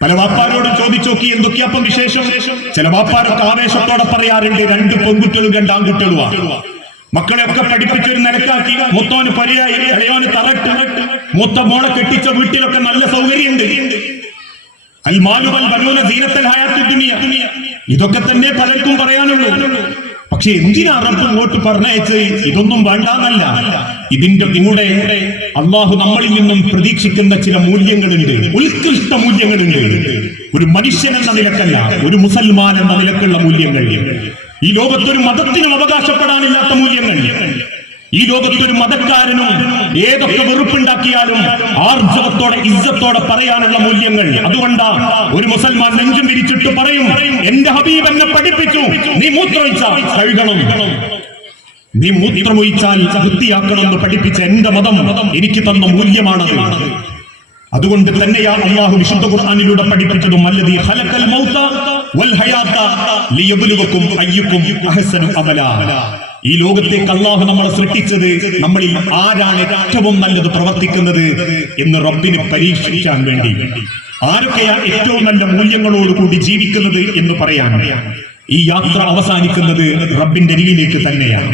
പല വാപ്പാരോടും ചോദിച്ചു നോക്കി എന്തൊക്കെയാപ്പം വിശേഷം. ചില വാപ്പാരൊക്കെ ആവേശത്തോടെ പറയാറുണ്ട് 2 പെൺകുട്ടികളും 2 ആൺകുട്ടികളുമാണ്. മക്കളെയൊക്കെ പഠിപ്പിച്ചൊരു നിലക്കാക്കി. മൂത്തോന് പരിയായി, ഇളയോന് തറട്ട്. മൂത്ത മോളെ കെട്ടിച്ച വീട്ടിലൊക്കെ നല്ല സൗകര്യമുണ്ട്. അൽ മാലു വൽ ബനൂന സീനത്തുൽ ഹയാത്തുദ് ദുനിയ. ഇതൊക്കെ തന്നെ പലർക്കും പറയാനുള്ളൂ. പക്ഷെ എന്തിനാ റബ്ബ് ഇങ്ങോട്ട് പറഞ്ഞയച്ച്? ഇതൊന്നും വേണ്ടാന്നല്ല. ഇതിന്റെ കൂടെ അള്ളാഹു നമ്മളിൽ നിന്നും പ്രതീക്ഷിക്കുന്ന ചില മൂല്യങ്ങളുണ്ട്, ഉത്കൃഷ്ട മൂല്യങ്ങളുണ്ട്. ഒരു മനുഷ്യൻ എന്ന നിലക്കല്ല, ഒരു മുസൽമാൻ എന്ന നിലക്കുള്ള മൂല്യങ്ങൾ. ഈ ലോകത്തൊരു മതത്തിനും അവകാശപ്പെടാനില്ലാത്ത മൂല്യങ്ങൾ. ഈ ലോകത്തൊരു മതക്കാരനും ഏതൊക്കെ വെറുപ്പുണ്ടാക്കിയാലും ആർജവത്തോടെ ഇജ്ജത്തോടെ പറയാനുള്ള മൂല്യങ്ങൾ. അതുകൊണ്ടാ ഒരു മുസൽമാൻ നെഞ്ചും വിരിച്ചിട്ട് പറയും, എന്റെ ഹബീബ് എന്നെ പഠിപ്പിച്ചു, നീ മൂത്രമൊഴിച്ചാൽ കഴുകണം, നീ മൂത്രമൊഴിച്ചാൽ വൃത്തിയാക്കണമെന്ന് പഠിപ്പിച്ച എന്റെ മതം എനിക്ക് തന്ന മൂല്യമാണത്. അതുകൊണ്ട് തന്നെയാ അല്ലാഹു വിശുദ്ധ ഖുർആനിലൂടെ പഠിപ്പിച്ചതും അല്ലദീ ഖലഖൽ മൗത വൽ ഹയാത ലിയബ്ലുവകും അയ്യുക്കും അഹ്സനു അമലാ. ഈ ലോകത്തേക്ക് അല്ലാഹു നമ്മളെ സൃഷ്ടിച്ചത് നമ്മളിൽ ആരാണ് ഏറ്റവും നല്ലത് പ്രവർത്തിക്കുന്നത് എന്ന് റബ്ബിനെ പരീക്ഷിക്കാൻ വേണ്ടി. ആരൊക്കെയാ ഏറ്റവും നല്ല മൂല്യങ്ങളോടുകൂടി ജീവിക്കുന്നത് എന്ന് പറയാൻ. ഈ യാത്ര അവസാനിക്കുന്നത് റബ്ബിന്റെ അരികിലേക്ക് തന്നെയാണ്.